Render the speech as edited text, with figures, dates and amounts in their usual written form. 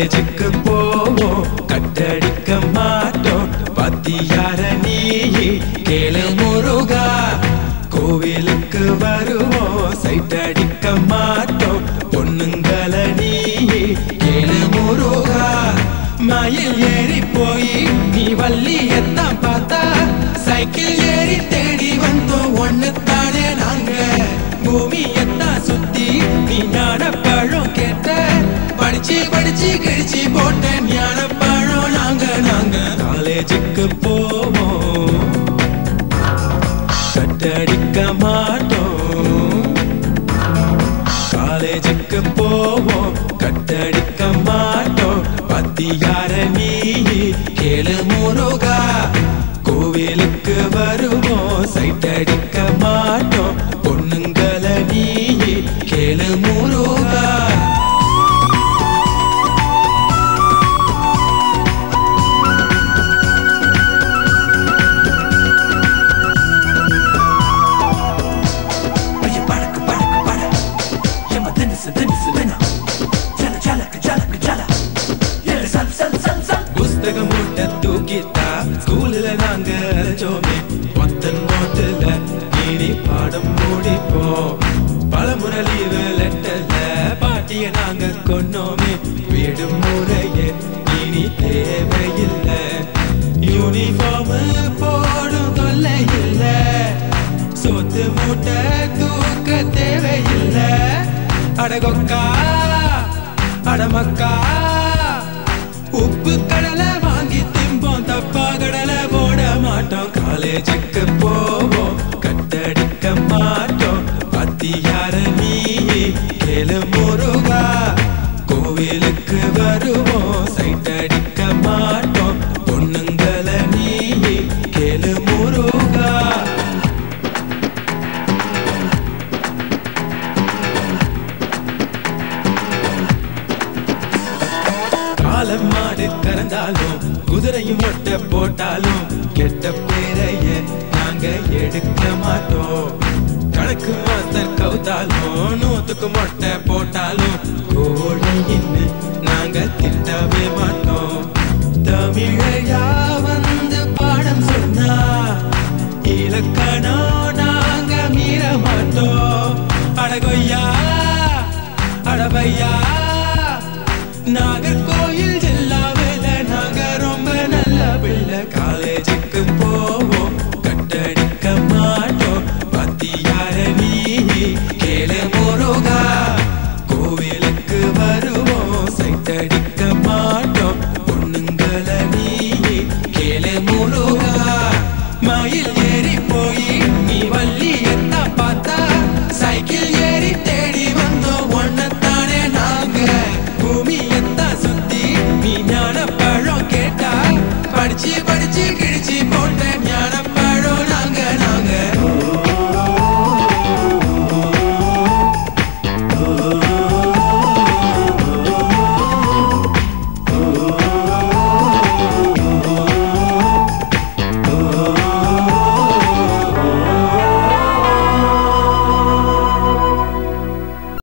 காலேஜுக்கு போவோம் கட்டடிக்க மாட்டோம் பத்தியார நீ கேளு முருகா கோவிலுக்கு வருவோம் சைட் அடிக்க மாட்டோம் பொண்ணுங்கள நீ கேளு முருகா மயில் ஏறி போய் நீ வள்ளியத்தான் பார்த்தா சைக்கிள் ஏறி தேடி வந்தோம் ஒண்ணு தானே நாங்க பூமியத்தான் சுத்தி நீ ஞான பழம் கேட்ட படிச்சு படிச்சு கிழிச்சு போட்ட ஞான பழம் நாங்க காலேஜுக்கு போவோம் கட்டடிக்க மாட்டோம் காலேஜுக்கு போவோம் கட்டடிக்க மாட்டோம் பத்தியார நீ கேளு முருகா கோவிலுக்கு வருவோம் சைட் அடிக்க மாட்டோம் பொண்ணுங்கள நீ கேளு முருகா புஸ்தகம் மூட்டை தூக்கிட்டா ஸ்கூல்ல நாங்க அரைச்சோமே மொத்த நோட்டுல இனி பாடம் முடிப்போம் பலமுறை லீவு லெட்டர்ல பாட்டிய நாங்க கொன்னோமே விடுமுறையே இனி தேவையில்லை யூனிஃபார்ம் போடும் தொல்லை இல்ல சொத்து மூட்டை தூக்க தேவையில்லை அடகொக்கா அடமக்கா உப்பு கடலை வாங்கி திம்போம் தப்பா கடலை போட மாட்டோம் காலேஜுக்கு போவோம் கட்டடிக்க மாட்டோம் பத்தியார நீ கேளு முருகா கோவிலுக்கு வருவோம் சைட் அடிக்க மாட்டோம் பொண்ணுங்கள நீ கேளு முருகா காலம் மாடு கறந்தாலும் குதிரையும் மொட்டை போட்டாலும் கெட்ட பேரைய நாங்க எடுக்க மாட்டோம் கணக்கு மாஸ்டர் கவுத்தாலும் நூத்துக்கு மொட்டை போட்டாலும் கோழின்னு நாங்க திட்டவே மாட்டோம் தமிழையா வந்து பாடம் சொன்னா இலக்கணம் நாங்க மீற மாட்டோம் அடகொய்யா அடவையா நாகர்கோயில் ஜில்லா வேலை நாங்க ரொம்ப நல்ல பிள்ளை காலேஜுக்கு போவோம் கட்டடிக்க மாட்டோம் பத்தியார நீ கேளு முருகா கோவிலுக்கு வருவோம் சைட் அடிக்க மாட்டோம் பொண்ணுங்கள நீ கேளு முருகா மயில் ஏறி போய்